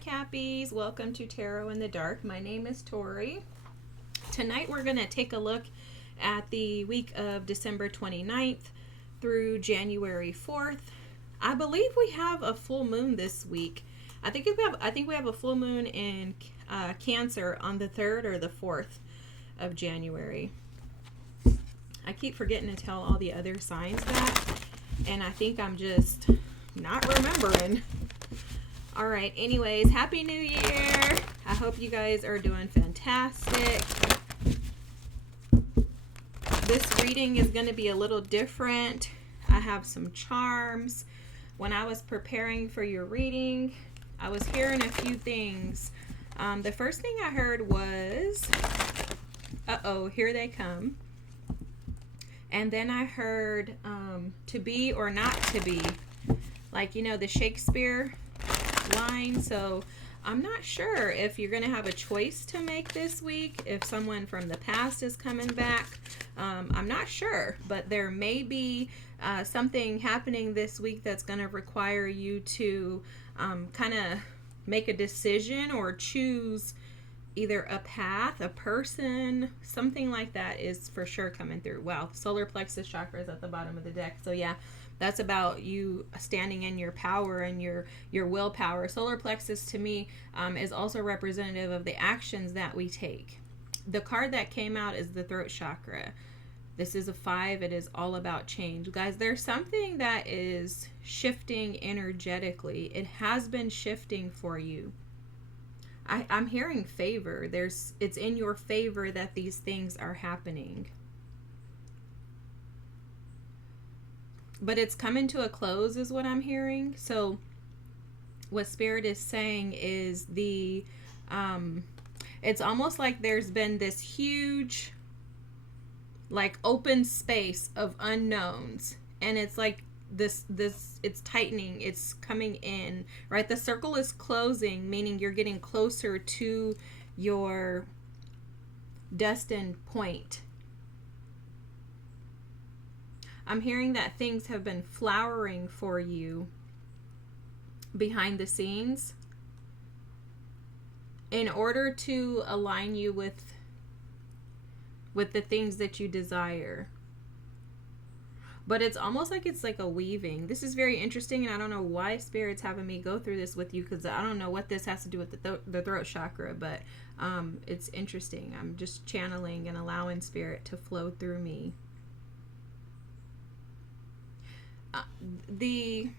Cappies. Welcome to Tarot in the Dark. My name is Tori. Tonight we're going to take a look at the week of December 29th through January 4th. I believe we have a full moon this week. I think we have a full moon in Cancer on the 3rd or the 4th of January. I keep forgetting to tell all the other signs that, and I think I'm just not remembering. All right, anyways, Happy New Year. I hope you guys are doing fantastic. This reading is going to be a little different. I have some charms. When I was preparing for your reading, I was hearing a few things. The first thing I heard was, uh-oh, here they come. And then I heard to be or not to be, like, you know, the Shakespeare line. So I'm not sure if you're going to have a choice to make this week, if someone from the past is coming back. I'm not sure, but there may be something happening this week that's going to require you to kind of make a decision or choose either a path, a person, something like that is for sure coming through. Wow, solar plexus chakra is at the bottom of the deck. So yeah, that's about you standing in your power and your willpower. Solar plexus to me is also representative of the actions that we take. The card that came out is the throat chakra. This is a 5. It is all about change. Guys, there's something that is shifting energetically. It has been shifting for you. I'm hearing favor. It's in your favor that these things are happening. But it's coming to a close is what I'm hearing. So what Spirit is saying is it's almost like there's been this huge, like, open space of unknowns. And it's like this it's tightening, it's coming in, right? The circle is closing, meaning you're getting closer to your destined point. I'm hearing that things have been flowering for you behind the scenes in order to align you with the things that you desire. But it's almost like it's like a weaving. This is very interesting, and I don't know why Spirit's having me go through this with you, because I don't know what this has to do with the throat chakra, but it's interesting. I'm just channeling and allowing Spirit to flow through me. The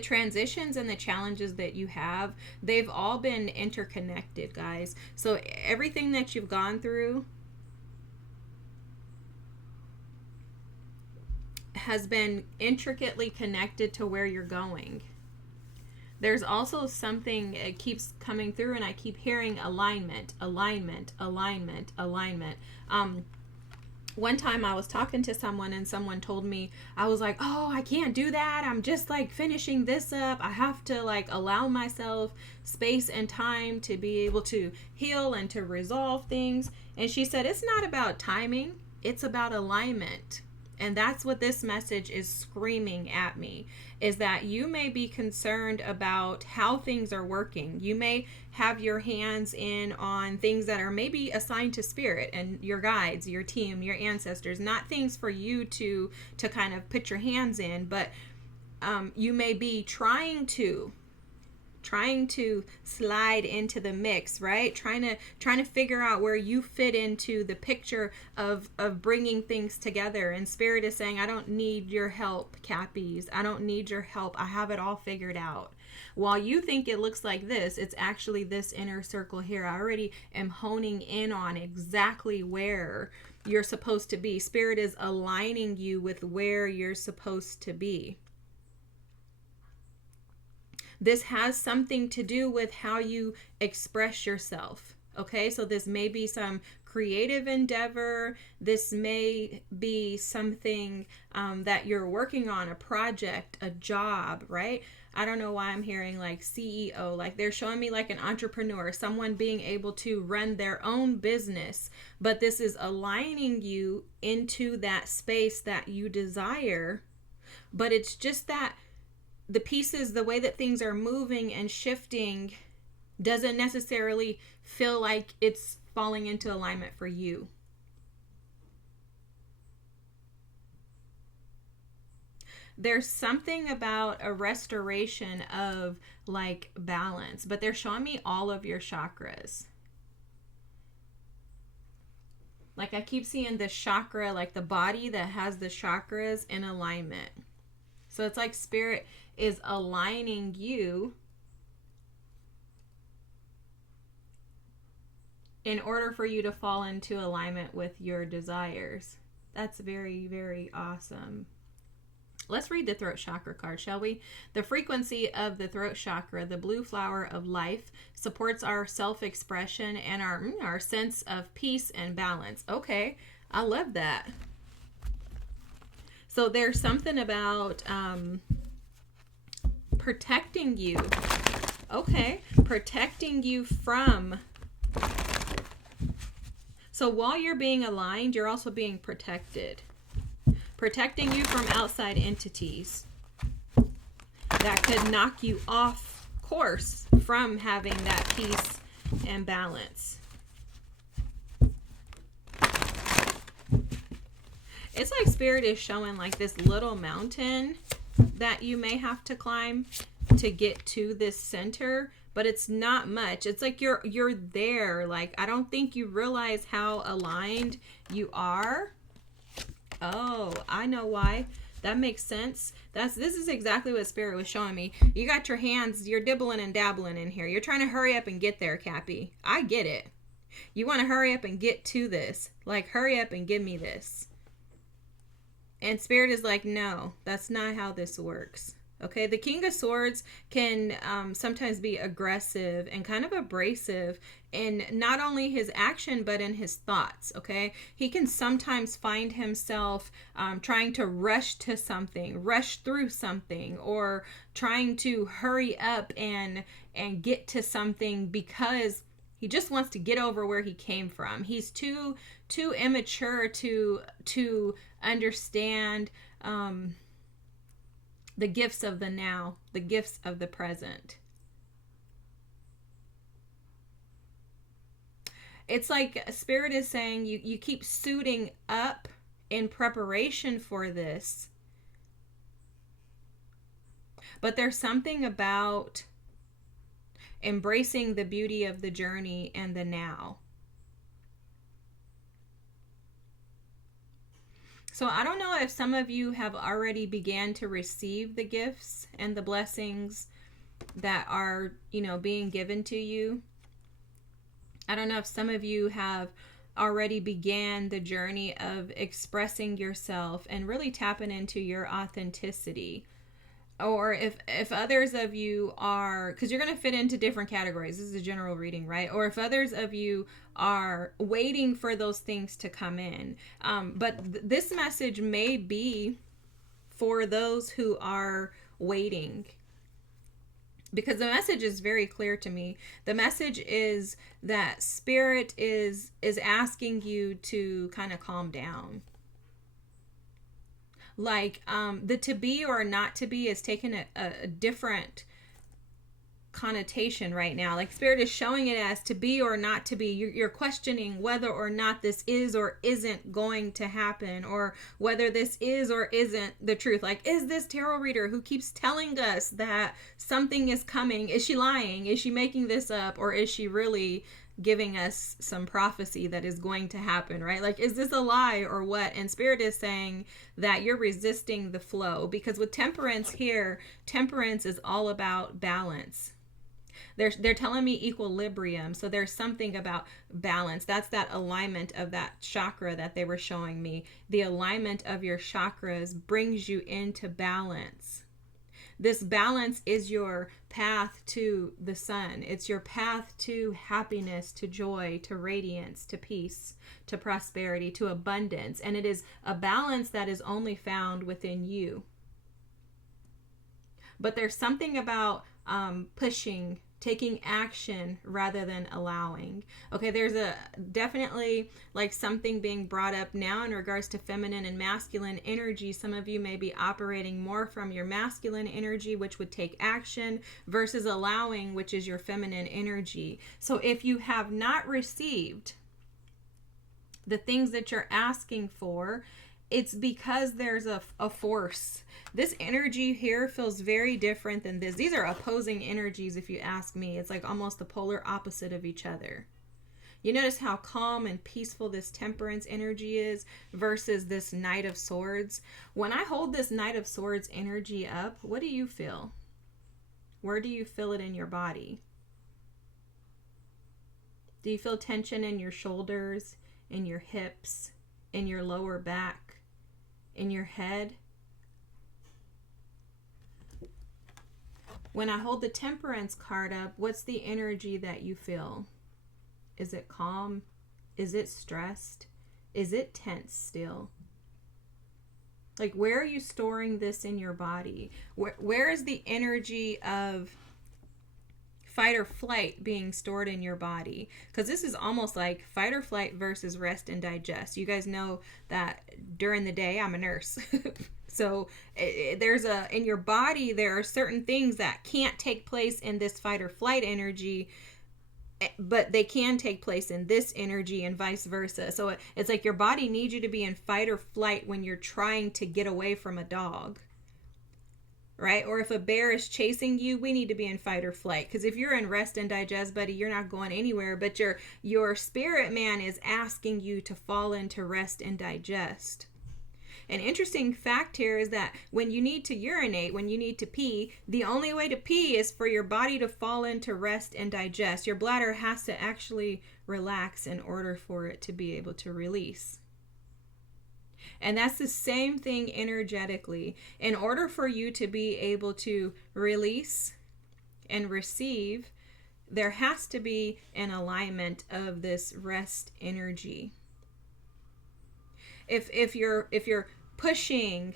transitions and the challenges that you have, they've all been interconnected, guys. So everything that you've gone through has been intricately connected to where you're going. There's also something, it keeps coming through, and I keep hearing alignment, alignment, alignment, alignment. One time I was talking to someone and someone told me, I was like, oh, I can't do that. I'm just like finishing this up. I have to like allow myself space and time to be able to heal and to resolve things. And she said, it's not about timing. It's about alignment. And that's what this message is screaming at me, is that you may be concerned about how things are working. You may have your hands in on things that are maybe assigned to Spirit and your guides, your team, your ancestors, not things for you to kind of put your hands in, but you may be trying to slide into the mix, right? Trying to figure out where you fit into the picture of bringing things together. And Spirit is saying, I don't need your help, Cappies. I don't need your help. I have it all figured out. While you think it looks like this, it's actually this inner circle here. I already am honing in on exactly where you're supposed to be. Spirit is aligning you with where you're supposed to be. This has something to do with how you express yourself. Okay, so this may be some creative endeavor. This may be something that you're working on, a project, a job, right? I don't know why I'm hearing like CEO, like they're showing me like an entrepreneur, someone being able to run their own business, but this is aligning you into that space that you desire. But it's just that the pieces, the way that things are moving and shifting doesn't necessarily feel like it's falling into alignment for you. There's something about a restoration of like balance, but they're showing me all of your chakras. Like I keep seeing the chakra, like the body that has the chakras in alignment. So it's like Spirit is aligning you in order for you to fall into alignment with your desires. That's very, very awesome. Let's read the throat chakra card, shall we? The frequency of the throat chakra, the blue flower of life, supports our self-expression and our sense of peace and balance. Okay, I love that. So there's something about protecting you. Okay, protecting you from. So while you're being aligned, you're also being protected. Protecting you from outside entities that could knock you off course from having that peace and balance. It's like Spirit is showing like this little mountain that you may have to climb to get to this center, but it's not much. It's like you're there. Like I don't think you realize how aligned you are. Oh, I know why. That makes sense. This is exactly what Spirit was showing me. You got your hands, you're dibbling and dabbling in here. You're trying to hurry up and get there, Cappy. I get it. You want to hurry up and get to this. Like, hurry up and give me this. And Spirit is like, no, that's not how this works. Okay, the King of Swords can sometimes be aggressive and kind of abrasive in not only his action, but in his thoughts, okay? He can sometimes find himself trying to rush to something, rush through something, or trying to hurry up and get to something because he just wants to get over where he came from. He's too immature to understand the gifts of the now, the gifts of the present. It's like Spirit is saying you keep suiting up in preparation for this. But there's something about embracing the beauty of the journey and the now. So I don't know if some of you have already began to receive the gifts and the blessings that are, being given to you. I don't know if some of you have already began the journey of expressing yourself and really tapping into your authenticity. Or if others of you are, because you're going to fit into different categories. This is a general reading, right? Or if others of you are waiting for those things to come in. But this message may be for those who are waiting. Because the message is very clear to me. The message is that Spirit is asking you to kind of calm down. Like the to be or not to be is taking a different connotation right now. Like Spirit is showing it as to be or not to be. You're questioning whether or not this is or isn't going to happen, or whether this is or isn't the truth. Like, is this tarot reader who keeps telling us that something is coming, is she lying? Is she making this up? Or is she really giving us some prophecy that is going to happen, right? Like, is this a lie or what? And Spirit is saying that you're resisting the flow, because with temperance here, temperance is all about balance. They're telling me equilibrium. So there's something about balance. That's that alignment of that chakra that they were showing me. The alignment of your chakras brings you into balance. This balance is your path to the sun. It's your path to happiness, to joy, to radiance, to peace, to prosperity, to abundance. And it is a balance that is only found within you. But there's something about pushing taking action rather than allowing. Okay, there's a definitely like something being brought up now in regards to feminine and masculine energy. Some of you may be operating more from your masculine energy, which would take action, versus allowing, which is your feminine energy. So if you have not received the things that you're asking for, it's because there's a force. This energy here feels very different than this. These are opposing energies, if you ask me. It's like almost the polar opposite of each other. You notice how calm and peaceful this temperance energy is versus this Knight of Swords. When I hold this Knight of Swords energy up, what do you feel? Where do you feel it in your body? Do you feel tension in your shoulders, in your hips, in your lower back, in your head? When I hold the Temperance card up, what's the energy that you feel? Is it calm? Is it stressed? Is it tense still? Like, where are you storing this in your body? Where is the energy of fight or flight being stored in your body? Because this is almost like fight or flight versus rest and digest. You guys know that during the day I'm a nurse. So there's in your body, there are certain things that can't take place in this fight or flight energy, but they can take place in this energy and vice versa. So it's like your body needs you to be in fight or flight when you're trying to get away from a dog. Right? Or if a bear is chasing you, we need to be in fight or flight. Because if you're in rest and digest, buddy, you're not going anywhere. But your spirit man is asking you to fall into rest and digest. An interesting fact here is that when you need to urinate, when you need to pee, the only way to pee is for your body to fall into rest and digest. Your bladder has to actually relax in order for it to be able to release. And that's the same thing energetically. In order for you to be able to release and receive, there has to be an alignment of this rest energy. If you're pushing,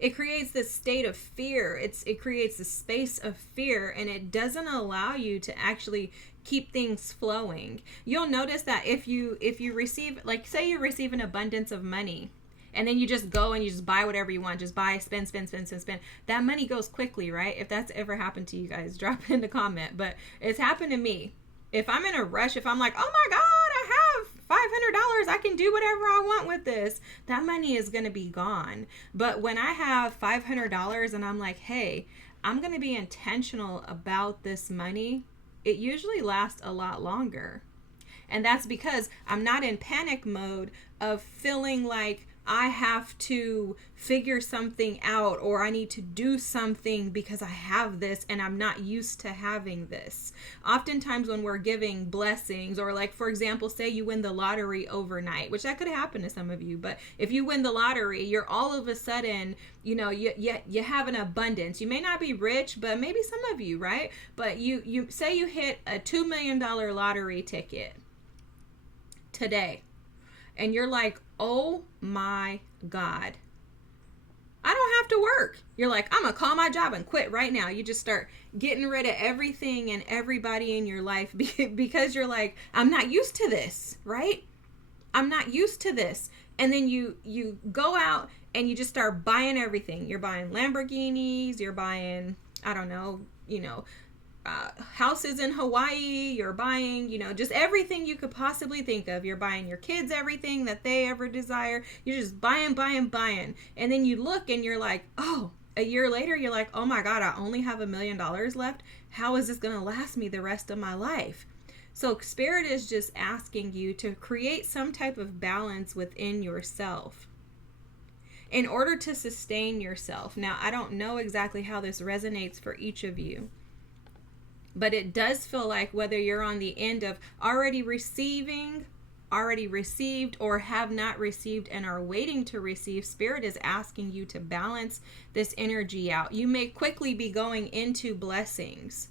it creates this state of fear. It creates a space of fear, and it doesn't allow you to actually keep things flowing. You'll notice that if you receive, like, say you receive an abundance of money, and then you just go and you just buy whatever you want, just buy, spend. That money goes quickly, right? If that's ever happened to you guys, drop in the comment. But it's happened to me. If I'm in a rush, if I'm like, oh my God, I have $500, I can do whatever I want with this, that money is going to be gone. But when I have $500 and I'm like, hey, I'm going to be intentional about this money, it usually lasts a lot longer. And that's because I'm not in panic mode of feeling like I have to figure something out or I need to do something because I have this and I'm not used to having this. Oftentimes when we're giving blessings, or like, for example, say you win the lottery overnight, which that could happen to some of you, but if you win the lottery, you're all of a sudden, you have an abundance. You may not be rich, but maybe some of you, right? But you say you hit a $2 million lottery ticket today. And you're like, oh my God, I don't have to work. You're like, I'm going to call my job and quit right now. You just start getting rid of everything and everybody in your life because you're like, I'm not used to this, right? I'm not used to this. And then you go out and you just start buying everything. You're buying Lamborghinis, you're buying, I don't know, houses in Hawaii, you're buying, just everything you could possibly think of. You're buying your kids everything that they ever desire. You're just buying. And then you look and you're like, oh, a year later, you're like, oh my God, I only have $1 million left. How is this going to last me the rest of my life? So Spirit is just asking you to create some type of balance within yourself in order to sustain yourself. Now, I don't know exactly how this resonates for each of you, but it does feel like whether you're on the end of already received, or have not received and are waiting to receive, Spirit is asking you to balance this energy out. You may quickly be going into blessings,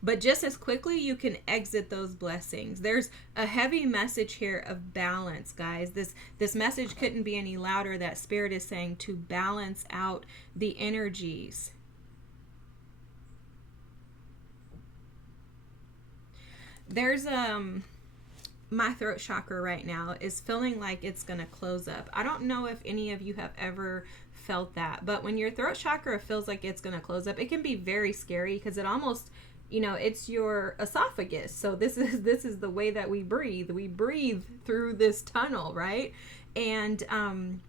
but just as quickly you can exit those blessings. There's a heavy message here of balance, guys. This message couldn't be any louder, that Spirit is saying to balance out the energies. there's my throat chakra right now is feeling like it's going to close up. I don't know if any of you have ever felt that, but when your throat chakra feels like it's going to close up, it can be very scary because it almost, it's your esophagus. So this is the way that we breathe. We breathe through this tunnel, right? And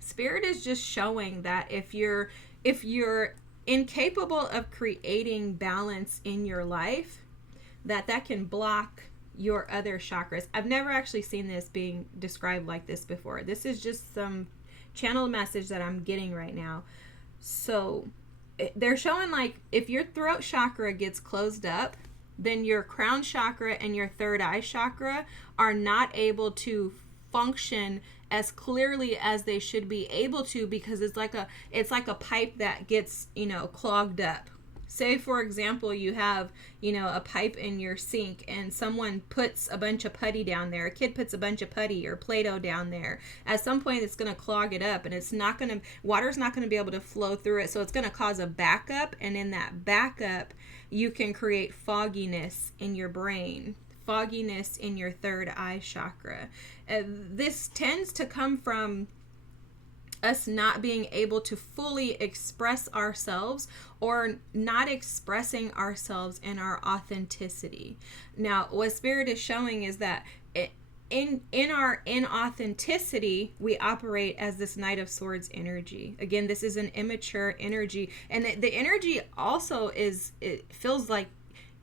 Spirit is just showing that if you're incapable of creating balance in your life, that can block your other chakras. I've never actually seen this being described like this before. This is just some channel message that I'm getting right now. So they're showing like if your throat chakra gets closed up, then your crown chakra and your third eye chakra are not able to function as clearly as they should be able to, because it's like a pipe that gets clogged up. Say, for example, you have, a pipe in your sink and someone puts a bunch of putty down there. A kid puts a bunch of putty or Play-Doh down there. At some point, it's going to clog it up and water's not going to be able to flow through it. So it's going to cause a backup. And in that backup, you can create fogginess in your brain, fogginess in your third eye chakra. This tends to come from us not being able to fully express ourselves or not expressing ourselves in our authenticity. Now, what Spirit is showing is that in our inauthenticity, we operate as this Knight of Swords energy. Again, this is an immature energy. And the energy also it feels like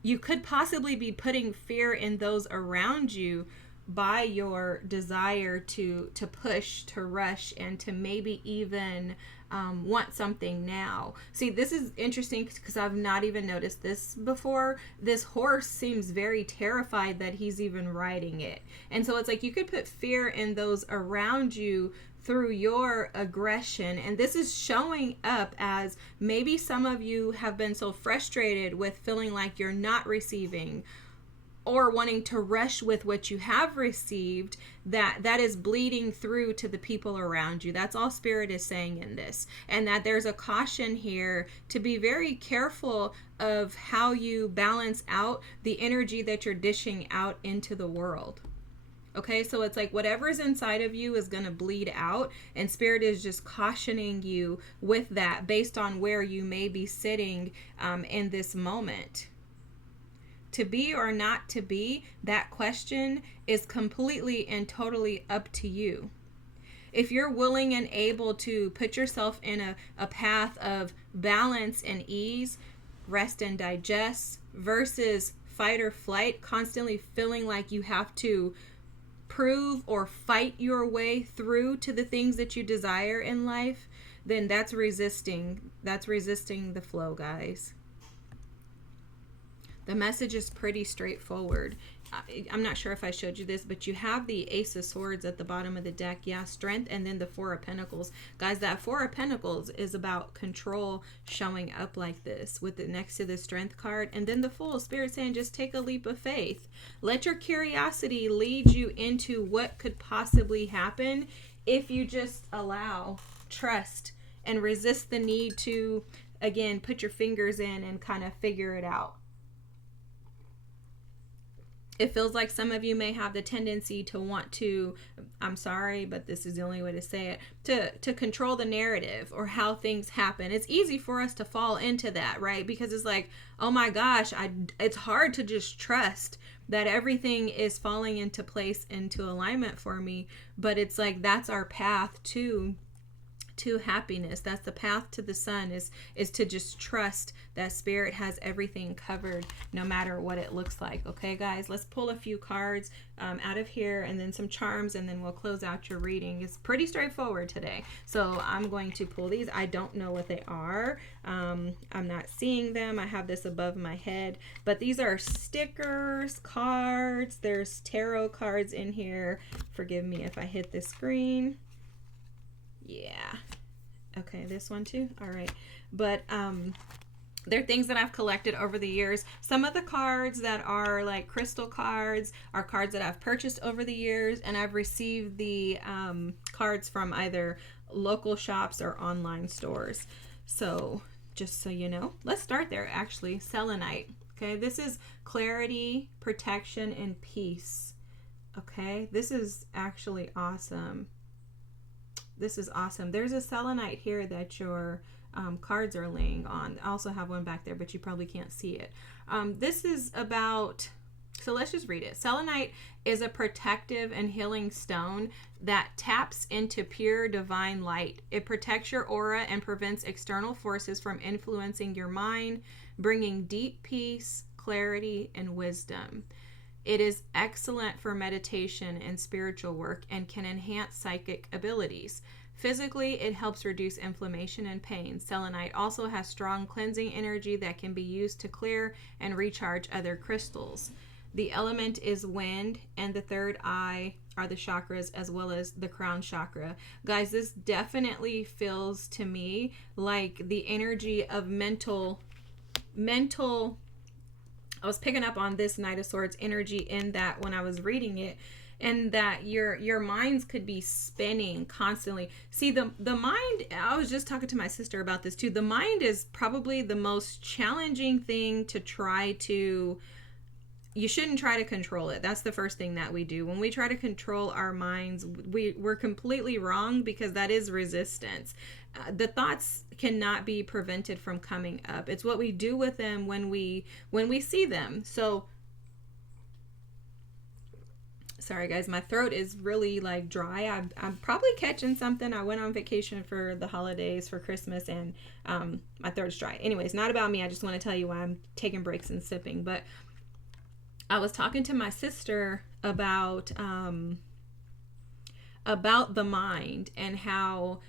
you could possibly be putting fear in those around you by your desire to push, to rush, and to maybe even want something now. See, this is interesting because I've not even noticed this before. This horse seems very terrified that he's even riding it. And so it's like you could put fear in those around you through your aggression. And this is showing up as maybe some of you have been so frustrated with feeling like you're not receiving or wanting to rush with what you have received, that is bleeding through to the people around you. That's all Spirit is saying in this. And that there's a caution here to be very careful of how you balance out the energy that you're dishing out into the world. Okay, so it's like whatever's inside of you is going to bleed out, and Spirit is just cautioning you with that based on where you may be sitting in this moment. To be or not to be, that question is completely and totally up to you. If you're willing and able to put yourself in a path of balance and ease, rest and digest, versus fight or flight, constantly feeling like you have to prove or fight your way through to the things that you desire in life, then that's resisting the flow, guys. The message is pretty straightforward. I'm not sure if I showed you this, but you have the Ace of Swords at the bottom of the deck. Yeah, strength, and then the Four of Pentacles. Guys, that Four of Pentacles is about control showing up like this with it next to the Strength card. And then the Fool, Spirit saying just take a leap of faith. Let your curiosity lead you into what could possibly happen if you just allow, trust, and resist the need to, again, put your fingers in and kind of figure it out. It feels like some of you may have the tendency to want to, I'm sorry, but this is the only way to say it, to control the narrative or how things happen. It's easy for us to fall into that, right? Because it's like, oh my gosh, it's hard to just trust that everything is falling into place, into alignment for me. But it's like, that's our path to happiness. That's the path to the sun, is to just trust that Spirit has everything covered no matter what it looks like. Okay, guys, let's pull a few cards out of here and then some charms, and then we'll close out your reading. It's pretty straightforward today. So I'm going to pull these. I don't know what they are. I'm not seeing them. I have this above my head, but these are stickers, cards. There's tarot cards in here. Forgive me if I hit the screen. Yeah. Okay, this one too. All right. But they're things that I've collected over the years. Some of the cards that are like crystal cards are cards that I've purchased over the years, and I've received the cards from either local shops or online stores. So just so you know, let's start there actually. Selenite. Okay, this is clarity, protection, and peace. Okay, this is actually awesome. This is awesome. There's a selenite here that your cards are laying on. I also have one back there, but you probably can't see it. This is about, so let's just read it. Selenite is a protective and healing stone that taps into pure divine light. It protects your aura and prevents external forces from influencing your mind, bringing deep peace, clarity, and wisdom. It is excellent for meditation and spiritual work and can enhance psychic abilities. Physically, it helps reduce inflammation and pain. Selenite also has strong cleansing energy that can be used to clear and recharge other crystals. The element is wind, and the third eye are the chakras as well as the crown chakra. Guys, this definitely feels to me like the energy of mental I was picking up on this Knight of Swords energy in that when I was reading it, and that your minds could be spinning constantly. See, the mind, I was just talking to my sister about this too. The mind is probably the most challenging thing to try to, you shouldn't try to control it. That's the first thing that we do. When we try to control our minds, we're completely wrong, because that is resistance. The thoughts cannot be prevented from coming up. It's what we do with them when we see them. So, sorry guys, my throat is really like dry. I'm probably catching something. I went on vacation for the holidays, for Christmas, and my throat's dry. Anyways, not about me. I just want to tell you why I'm taking breaks and sipping. But I was talking to my sister about the mind, and how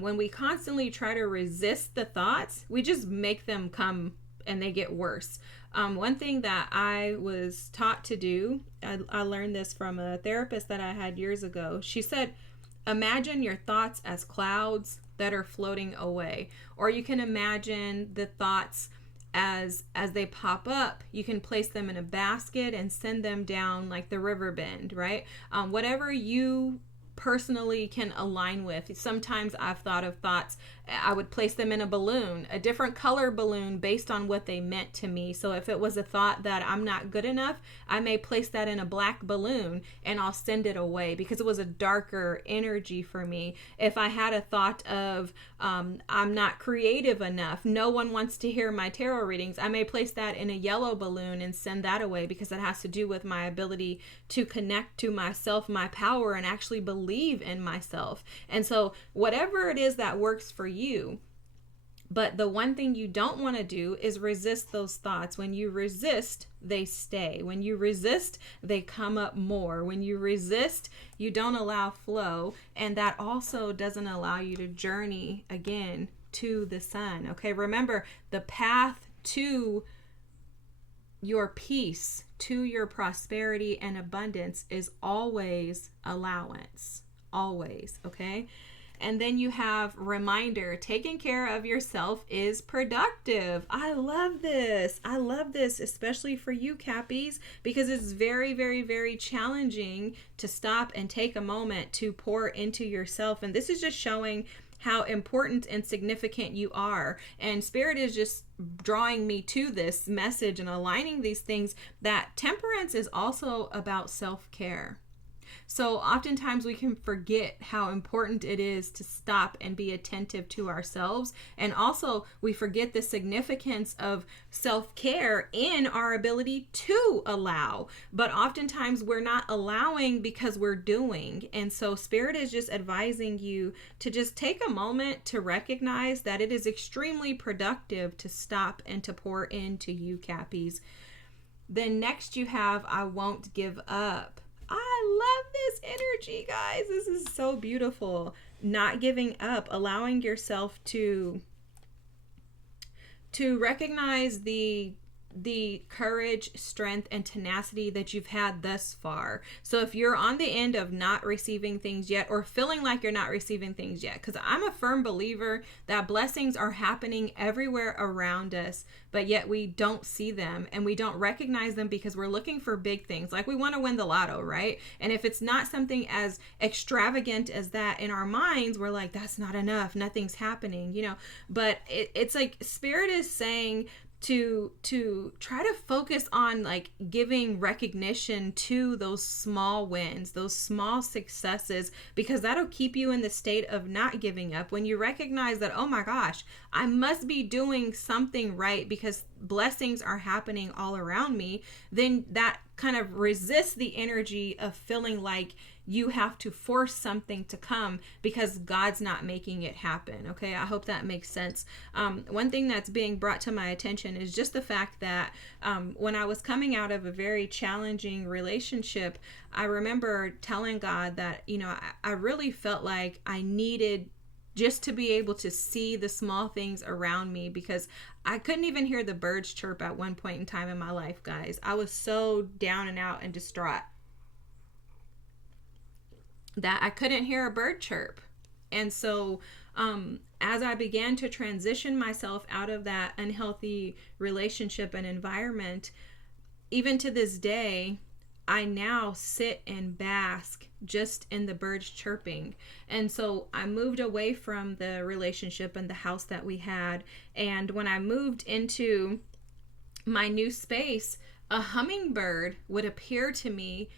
when we constantly try to resist the thoughts, we just make them come and they get worse. One thing that I was taught to do, I learned this from a therapist that I had years ago. She said, imagine your thoughts as clouds that are floating away. Or you can imagine the thoughts as they pop up. You can place them in a basket and send them down like the river bend, right? Whatever you personally can align with. Sometimes I've thought of thoughts, I would place them in a balloon, a different color balloon based on what they meant to me. So if it was a thought that I'm not good enough, I may place that in a black balloon and I'll send it away because it was a darker energy for me. If I had a thought of I'm not creative enough, no one wants to hear my tarot readings, I may place that in a yellow balloon and send that away, because that has to do with my ability to connect to myself, my power, and actually believe in myself. And so whatever it is that works for you. But the one thing you don't want to do is resist those thoughts. When you resist, they stay. When you resist, they come up more. When you resist, you don't allow flow. And that also doesn't allow you to journey again to the sun. Okay, remember, the path to your peace, to your prosperity and abundance is always allowance. Always, okay? And then you have reminder, taking care of yourself is productive. I love this. I love this, especially for you Cappies, because it's very, very, very challenging to stop and take a moment to pour into yourself. And this is just showing how important and significant you are. And Spirit is just drawing me to this message and aligning these things, that temperance is also about self-care. So oftentimes we can forget how important it is to stop and be attentive to ourselves. And also we forget the significance of self-care in our ability to allow. But oftentimes we're not allowing because we're doing. And so Spirit is just advising you to just take a moment to recognize that it is extremely productive to stop and to pour into you Cappies. Then next you have, I won't give up. I love this energy, guys. This is so beautiful. Not giving up, allowing yourself to recognize the courage, strength, and tenacity that you've had thus far. So if you're on the end of not receiving things yet, or feeling like you're not receiving things yet, because I'm a firm believer that blessings are happening everywhere around us, but yet we don't see them and we don't recognize them because we're looking for big things. Like we want to win the lotto, right? And if it's not something as extravagant as that in our minds, we're like, that's not enough. Nothing's happening, you know. But it's like Spirit is saying, to try to focus on like giving recognition to those small wins, those small successes, because that'll keep you in the state of not giving up. When you recognize that, oh my gosh, I must be doing something right because blessings are happening all around me, then that kind of resists the energy of feeling like you have to force something to come because God's not making it happen. Okay, I hope that makes sense. One thing that's being brought to my attention is just the fact that when I was coming out of a very challenging relationship, I remember telling God that, I really felt like I needed just to be able to see the small things around me, because I couldn't even hear the birds chirp at one point in time in my life, guys. I was so down and out and distraught that I couldn't hear a bird chirp. And so as I began to transition myself out of that unhealthy relationship and environment, even to this day, I now sit and bask just in the birds chirping. And so I moved away from the relationship and the house that we had. And when I moved into my new space, a hummingbird would appear to me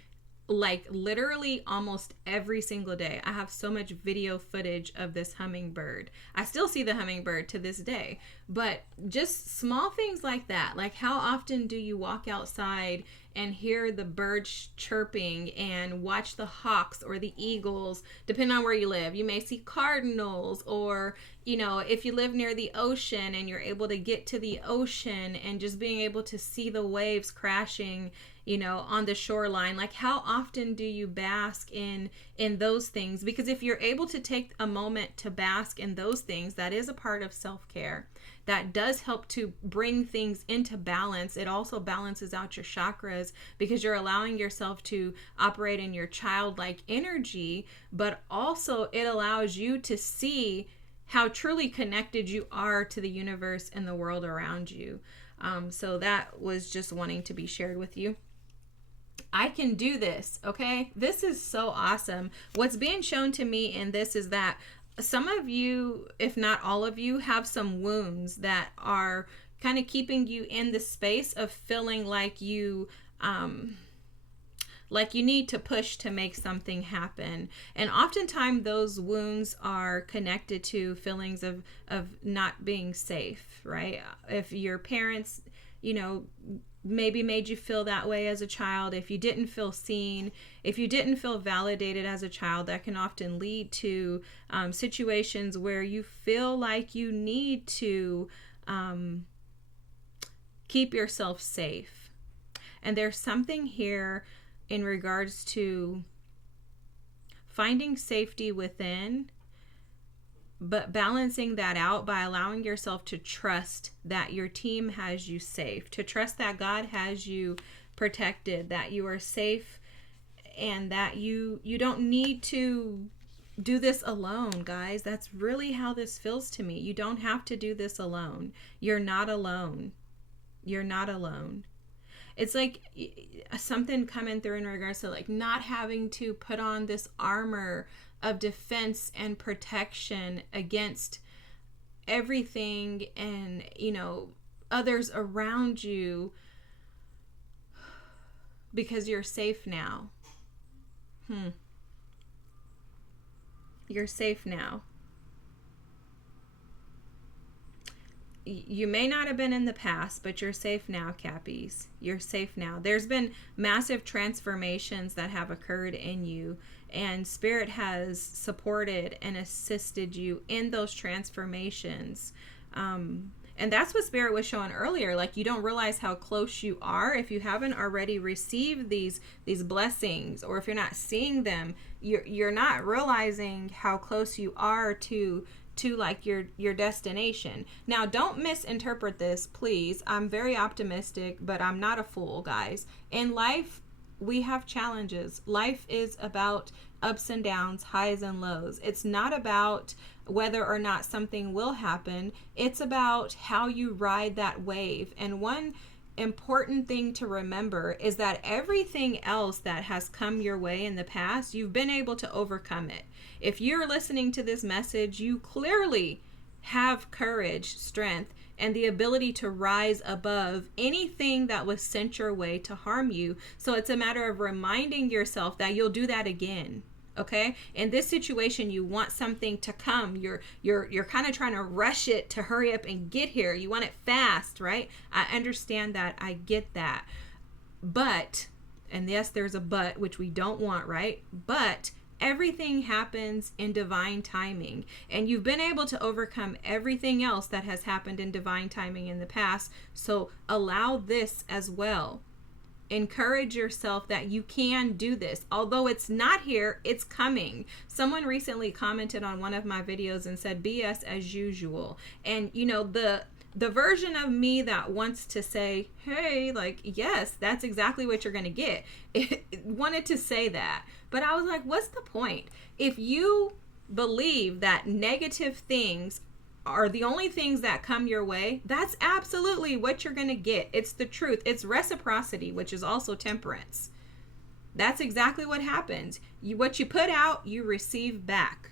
like literally almost every single day. I have so much video footage of this hummingbird. I still see the hummingbird to this day. But just small things like that. Like, how often do you walk outside and hear the birds chirping and watch the hawks or the eagles, depending on where you live? You may see cardinals, or if you live near the ocean and you're able to get to the ocean and just being able to see the waves crashing on the shoreline. Like, how often do you bask in those things? Because if you're able to take a moment to bask in those things, that is a part of self-care. That does help to bring things into balance. It also balances out your chakras because you're allowing yourself to operate in your childlike energy, but also it allows you to see how truly connected you are to the universe and the world around you. So that was just wanting to be shared with you. I can do this, okay? This is so awesome. What's being shown to me in this is that some of you, if not all of you, have some wounds that are kind of keeping you in the space of feeling like you need to push to make something happen. And oftentimes those wounds are connected to feelings of not being safe, right? If your parents, maybe made you feel that way as a child, if you didn't feel seen, if you didn't feel validated as a child, that can often lead to situations where you feel like you need to keep yourself safe. And there's something here in regards to finding safety within, but balancing that out by allowing yourself to trust that your team has you safe, to trust that God has you protected, that you are safe, and that you don't need to do this alone, guys. That's really how this feels to me. You don't have to do this alone. You're not alone. You're not alone. It's like something coming through in regards to like not having to put on this armor of defense and protection against everything and others around you, because you're safe now. You're safe now. You may not have been in the past, but you're safe now, Cappies. You're safe now. There's been massive transformations that have occurred in you, and Spirit has supported and assisted you in those transformations. And that's what Spirit was showing earlier. Like, you don't realize how close you are if you haven't already received these blessings, or if you're not seeing them, you're not realizing how close you are to like your destination. Now, don't misinterpret this, please. I'm very optimistic, but I'm not a fool, guys. In life, we have challenges. Life is about ups and downs, highs and lows. It's not about whether or not something will happen. It's about how you ride that wave. And one important thing to remember is that everything else that has come your way in the past, you've been able to overcome it. If you're listening to this message, you clearly have courage, strength, and the ability to rise above anything that was sent your way to harm you. So it's a matter of reminding yourself that you'll do that again. Okay, in this situation, you want something to come. You're kind of trying to rush it to hurry up and get here. You want it fast, right? I understand that. I get that. But, and yes, there's a but, which we don't want, right? But everything happens in divine timing, and you've been able to overcome everything else that has happened in divine timing in the past. So allow this as well. Encourage yourself that you can do this. Although it's not here, it's coming. Someone recently commented on one of my videos and said BS as usual. And you know, the version of me that wants to say, hey, like, yes, that's exactly what you're going to get, it wanted to say that. But I was like, what's the point? If you believe that negative things are the only things that come your way, that's absolutely what you're going to get. It's the truth. It's reciprocity, which is also temperance. That's exactly what happens. What you put out, you receive back.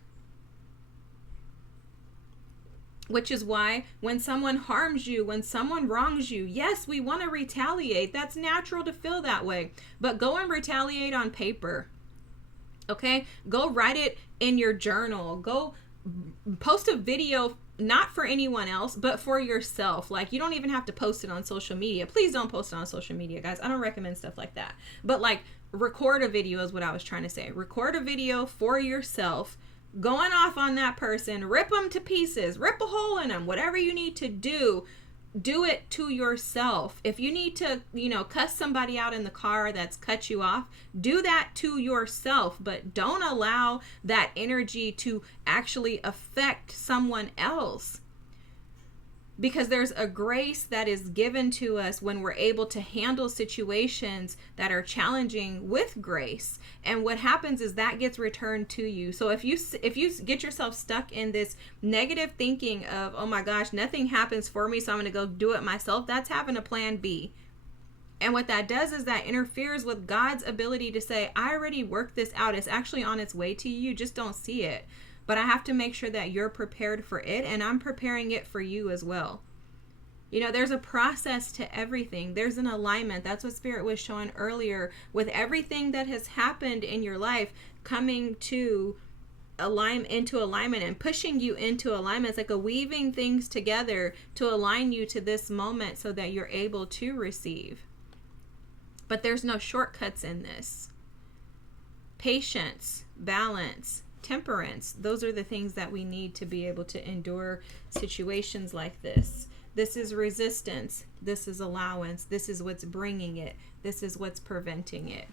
Which is why when someone harms you, when someone wrongs you, yes, we want to retaliate. That's natural to feel that way. But go and retaliate on paper. Okay? Go write it in your journal. Go post a video, not for anyone else, but for yourself. Like, you don't even have to post it on social media. Please don't post it on social media, guys. I don't recommend stuff like that. But like, record a video is what I was trying to say. Record a video for yourself, going off on that person, rip them to pieces, rip a hole in them, whatever you need to do. Do it to yourself. If you need to, cuss somebody out in the car that's cut you off, do that to yourself. But don't allow that energy to actually affect someone else. Because there's a grace that is given to us when we're able to handle situations that are challenging with grace. And what happens is that gets returned to you. So if you get yourself stuck in this negative thinking of, oh my gosh, nothing happens for me, so I'm going to go do it myself, that's having a plan B. And what that does is that interferes with God's ability to say, I already worked this out. It's actually on its way to you. You just don't see it. But I have to make sure that you're prepared for it, and I'm preparing it for you as well. There's a process to everything. There's an alignment. That's what Spirit was showing earlier with everything that has happened in your life coming to into alignment and pushing you into alignment. It's like a weaving things together to align you to this moment so that you're able to receive. But there's no shortcuts in this. Patience, balance, temperance, those are the things that we need to be able to endure situations like this. This is resistance. This is allowance. This is what's bringing it. This is what's preventing it.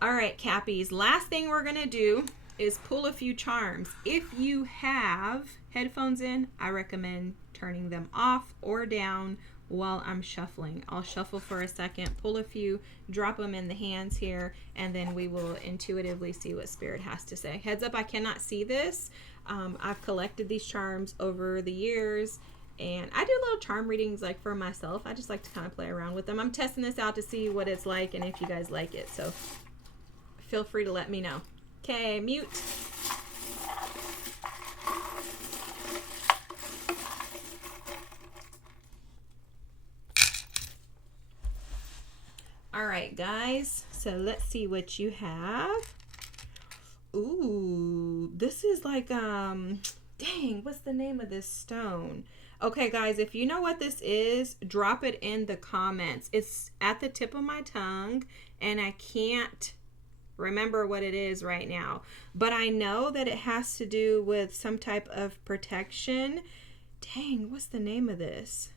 All right, Cappies. Last thing we're going to do is pull a few charms. If you have headphones in, I recommend turning them off or down while I'm shuffling. I'll shuffle for a second, pull a few, drop them in the hands here, and then we will intuitively see what Spirit has to say. Heads up, I cannot see this. I've collected these charms over the years, and I do little charm readings like for myself. I just like to kind of play around with them. I'm testing this out to see what it's like and if you guys like it, so feel free to let me know. Okay, mute. All right, guys, so let's see what you have. Ooh, this is like, dang, what's the name of this stone? Okay, guys, if you know what this is, drop it in the comments. It's at the tip of my tongue, and I can't remember what it is right now. But I know that it has to do with some type of protection. Dang, what's the name of this?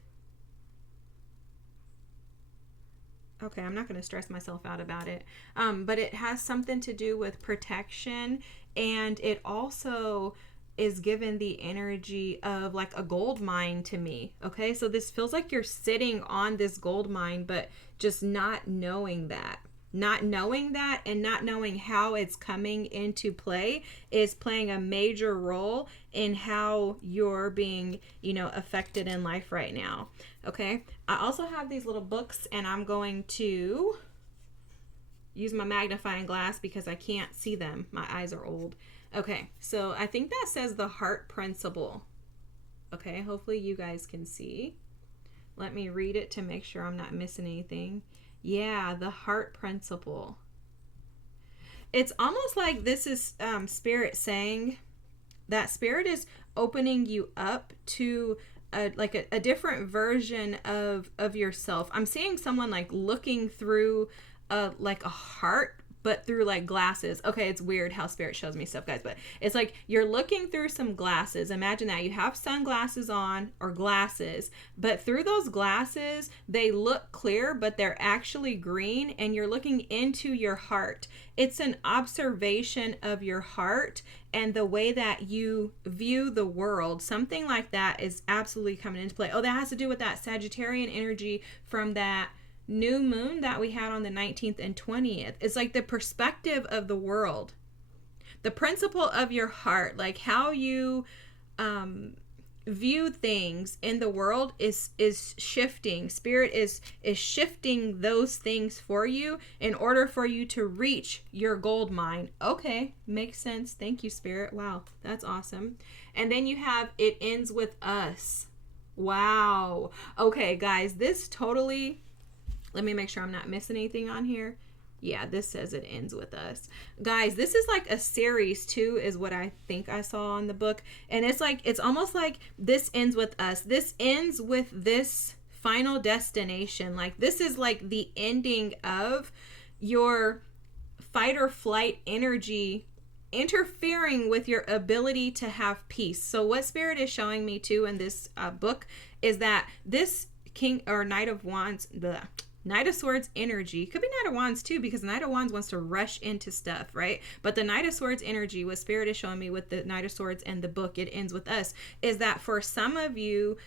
Okay, I'm not going to stress myself out about it. But it has something to do with protection, and it also is given the energy of like a gold mine to me. Okay, so this feels like you're sitting on this gold mine, but just not knowing that. Not knowing that and not knowing how it's coming into play is playing a major role in how you're being, affected in life right now. Okay. I also have these little books, and I'm going to use my magnifying glass because I can't see them. My eyes are old. Okay. So I think that says the heart principle. Okay, hopefully you guys can see. Let me read it to make sure I'm not missing anything. Yeah, the heart principle. It's almost like this is Spirit saying that Spirit is opening you up to a different version of yourself. I'm seeing someone like looking through like a heart, but through like glasses. Okay, it's weird how Spirit shows me stuff, guys, but it's like you're looking through some glasses. Imagine that you have sunglasses on or glasses, but through those glasses, they look clear, but they're actually green, and you're looking into your heart. It's an observation of your heart and the way that you view the world. Something like that is absolutely coming into play. Oh, that has to do with that Sagittarian energy from that new moon that we had on the 19th and 20th. It's like the perspective of the world, the principle of your heart, like how you view things in the world is shifting. Spirit is shifting those things for you in order for you to reach your gold mine. Okay, makes sense. Thank you, Spirit. Wow, that's awesome. And then you have it ends with us. Wow. Okay, guys, this totally, let me make sure I'm not missing anything on here. Yeah, this says it ends with us. Guys, this is like a series too, is what I think I saw on the book. And it's like, it's almost like this ends with us. This ends with this final destination. Like this is like the ending of your fight or flight energy interfering with your ability to have peace. So what Spirit is showing me too in this book is that this King or Knight of Wands, the Knight of Swords energy, could be Knight of Wands too, because the Knight of Wands wants to rush into stuff, right? But the Knight of Swords energy, what Spirit is showing me with the Knight of Swords and the book, it ends with us, is that for some of you,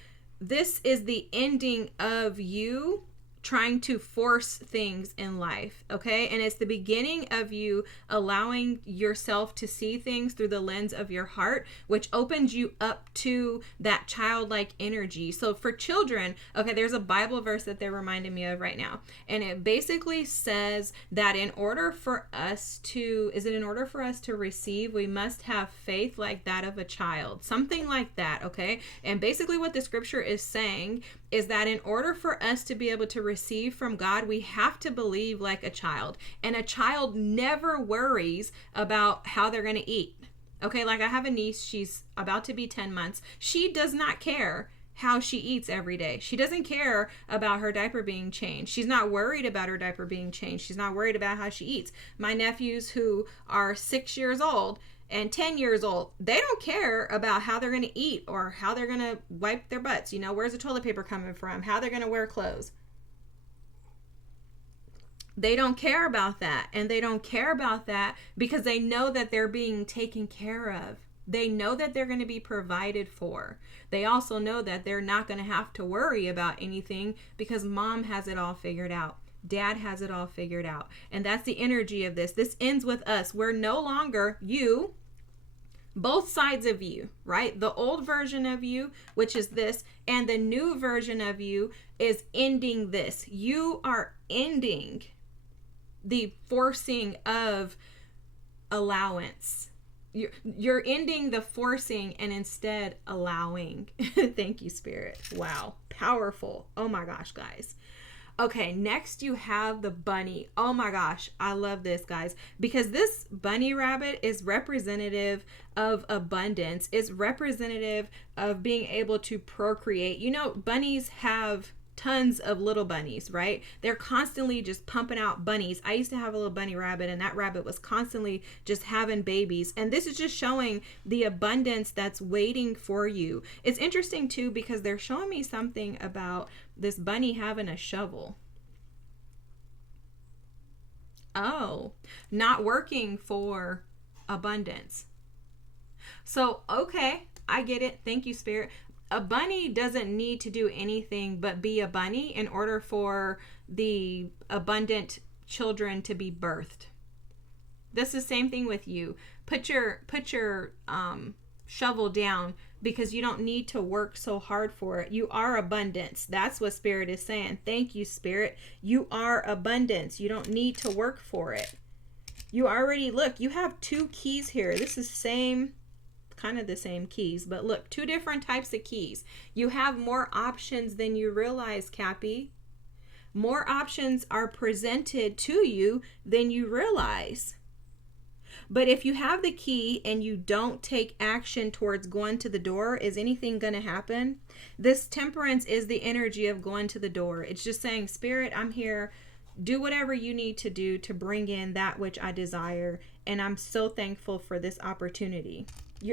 this is the ending of you trying to force things in life, okay? And it's the beginning of you allowing yourself to see things through the lens of your heart, which opens you up to that childlike energy. So for children, okay, there's a Bible verse that they're reminding me of right now, and it basically says that in order for us to receive, we must have faith like that of a child, something like that, okay? And basically what the scripture is saying is that in order for us to be able to receive from God, we have to believe like a child. And a child never worries about how they're going to eat. Okay, like I have a niece, she's about to be 10 months. She does not care how she eats every day. She doesn't care about her diaper being changed. She's not worried about her diaper being changed. She's not worried about how she eats. My nephews who are 6 years old and 10 years old, they don't care about how they're going to eat or how they're going to wipe their butts. You know, where's the toilet paper coming from? How they're going to wear clothes. They don't care about that. And they don't care about that because they know that they're being taken care of. They know that they're going to be provided for. They also know that they're not going to have to worry about anything because mom has it all figured out. Dad has it all figured out. And that's the energy of this. This ends with us. We're no longer you, both sides of you, right? The old version of you, which is this, and the new version of you is ending this. You are ending the forcing of allowance. You're ending the forcing and instead allowing. Thank you, Spirit. Wow. Powerful. Oh my gosh, guys. Okay, next you have the bunny. Oh my gosh, I love this, guys, because this bunny rabbit is representative of abundance. It's representative of being able to procreate. You know, bunnies have tons of little bunnies, right? They're constantly just pumping out bunnies. I used to have a little bunny rabbit, and that rabbit was constantly just having babies. And this is just showing the abundance that's waiting for you. It's interesting too, because they're showing me something about this bunny having a shovel. Oh, not working for abundance. So, okay, I get it. Thank you, Spirit. A bunny doesn't need to do anything but be a bunny in order for the abundant children to be birthed. This is the same thing with you. Put your shovel down because you don't need to work so hard for it. You are abundance. That's what Spirit is saying. Thank you, Spirit. You are abundance. You don't need to work for it. You already, look, you have 2 keys here. This is same kind of the same keys. But look, two different types of keys. You have more options than you realize, Cappy. More options are presented to you than you realize. But if you have the key and you don't take action towards going to the door, is anything going to happen? This temperance is the energy of going to the door. It's just saying, Spirit, I'm here. Do whatever you need to do to bring in that which I desire. And I'm so thankful for this opportunity.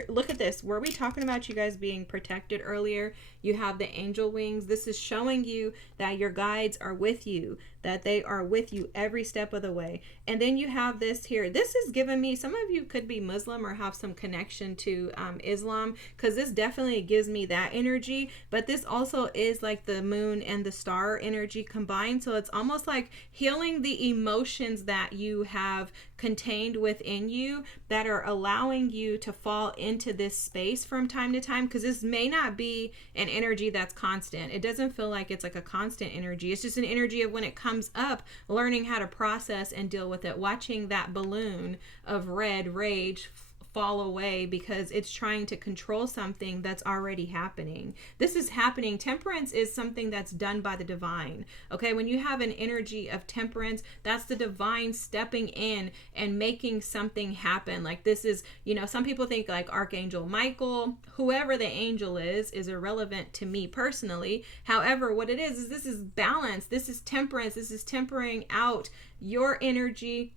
Look at this. Were we talking about you guys being protected earlier? You have the angel wings. This is showing you that your guides are with you, that they are with you every step of the way. And then you have this here. This is giving me, some of you could be Muslim or have some connection to Islam, because this definitely gives me that energy. But this also is like the moon and the star energy combined. So it's almost like healing the emotions that you have contained within you that are allowing you to fall into this space from time to time, because this may not be an energy that's constant. It doesn't feel like it's like a constant energy. It's just an energy of when it comes up, learning how to process and deal with it, watching that balloon of red rage fall away because it's trying to control something that's already happening. This is happening. Temperance is something that's done by the divine. Okay, when you have an energy of temperance, that's the divine stepping in and making something happen. Like this is, some people think like Archangel Michael, whoever the angel is irrelevant to me personally. However, what it is this is balance. This is temperance. This is tempering out your energy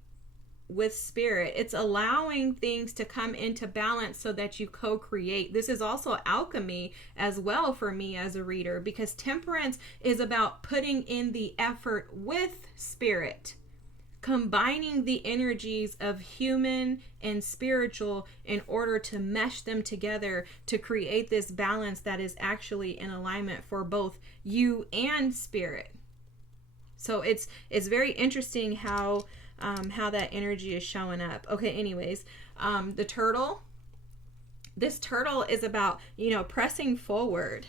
with spirit. It's allowing things to come into balance so that you co-create. This is also alchemy as well for me as a reader, because temperance is about putting in the effort with spirit, combining the energies of human and spiritual in order to mesh them together to create this balance that is actually in alignment for both you and spirit. So it's very interesting how that energy is showing up. Okay, anyways, the turtle. This turtle is about, pressing forward,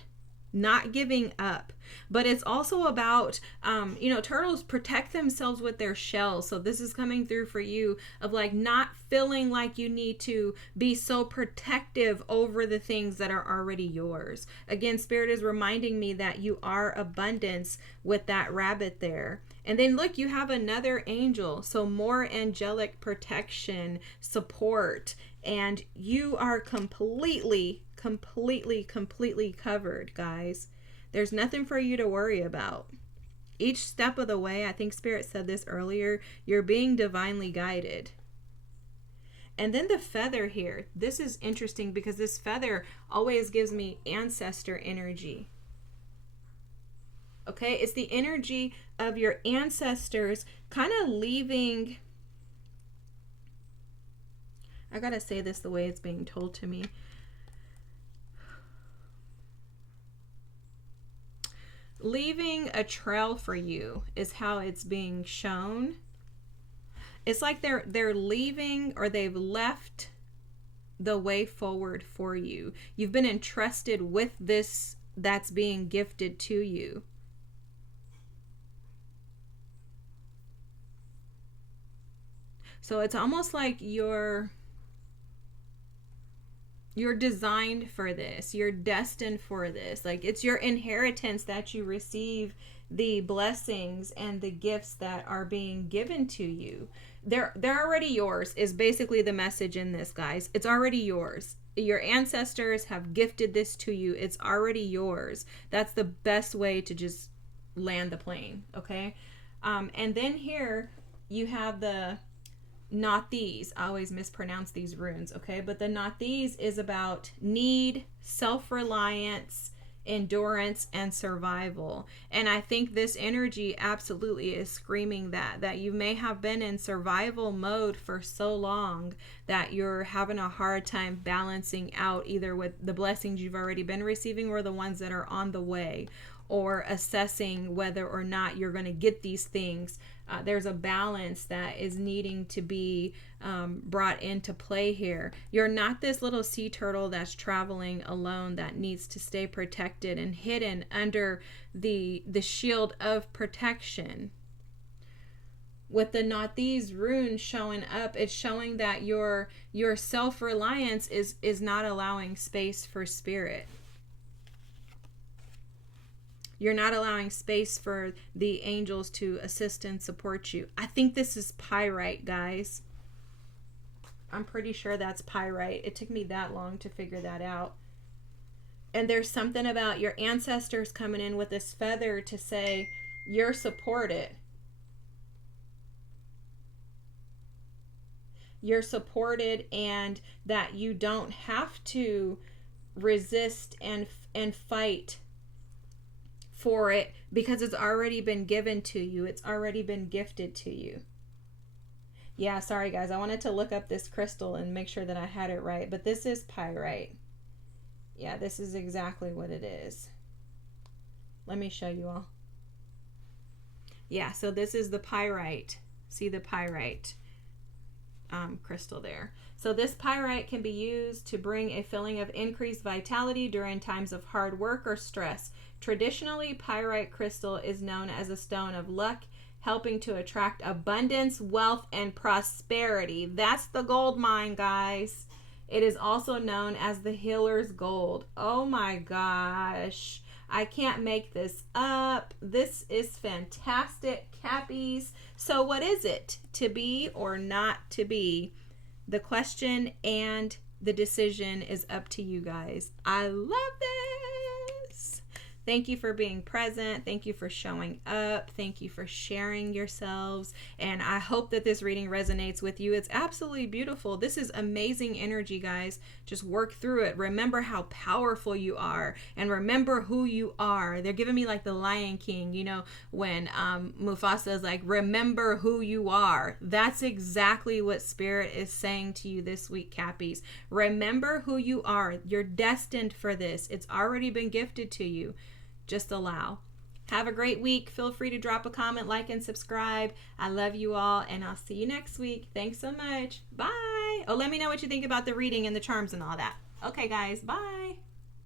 not giving up. But it's also about, turtles protect themselves with their shells. So this is coming through for you of like not feeling like you need to be so protective over the things that are already yours. Again, Spirit is reminding me that you are abundance with that rabbit there. And then look, you have another angel. So more angelic protection, support, and you are completely covered, guys. There's nothing for you to worry about. Each step of the way, I think Spirit said this earlier, you're being divinely guided. And then the feather here. This is interesting because this feather always gives me ancestor energy. Okay, it's the energy of your ancestors kind of leaving. I gotta say this the way it's being told to me. Leaving a trail for you is how it's being shown. It's like they're leaving, or they've left the way forward for you. You've been entrusted with this that's being gifted to you. So it's almost like you're designed for this. You're destined for this. Like it's your inheritance that you receive the blessings and the gifts that are being given to you. They're already yours is basically the message in this, guys. It's already yours. Your ancestors have gifted this to you. It's already yours. That's the best way to just land the plane, okay? And then here you have the not these. I always mispronounce these runes, okay? But the not these is about need, self-reliance, endurance, and survival. And I think this energy absolutely is screaming that you may have been in survival mode for so long that you're having a hard time balancing out either with the blessings you've already been receiving or the ones that are on the way, or assessing whether or not you're going to get these things. There's a balance that is needing to be brought into play here. You're not this little sea turtle that's traveling alone that needs to stay protected and hidden under the shield of protection. with the not these runes showing up, it's showing that your self-reliance is not allowing space for spirit. You're not allowing space for the angels to assist and support you. I think this is pyrite, guys. I'm pretty sure that's pyrite. It took me that long to figure that out. And there's something about your ancestors coming in with this feather to say you're supported. You're supported, and that you don't have to resist and fight for it, because it's already been given to you. It's already been gifted to you. Yeah, sorry guys. I wanted to look up this crystal and make sure that I had it right, but this is pyrite. Yeah, this is exactly what it is. Let me show you all. Yeah, so this is the pyrite. See the pyrite crystal there. So this pyrite can be used to bring a feeling of increased vitality during times of hard work or stress. Traditionally, pyrite crystal is known as a stone of luck, helping to attract abundance, wealth, and prosperity. That's the gold mine, guys. It is also known as the healer's gold. Oh my gosh. I can't make this up. This is fantastic, Cappies. So what is it? To be or not to be? The question and the decision is up to you guys. I love this. Thank you for being present. Thank you for showing up. Thank you for sharing yourselves. And I hope that this reading resonates with you. It's absolutely beautiful. This is amazing energy, guys. Just work through it. Remember how powerful you are, and remember who you are. They're giving me like the Lion King, you know, when Mufasa is like, remember who you are. That's exactly what Spirit is saying to you this week, Cappies. Remember who you are. You're destined for this. It's already been gifted to you. Just allow. Have a great week. Feel free to drop a comment, like, and subscribe. I love you all, and I'll see you next week. Thanks so much. Bye. Oh, let me know what you think about the reading and the charms and all that. Okay, guys. Bye.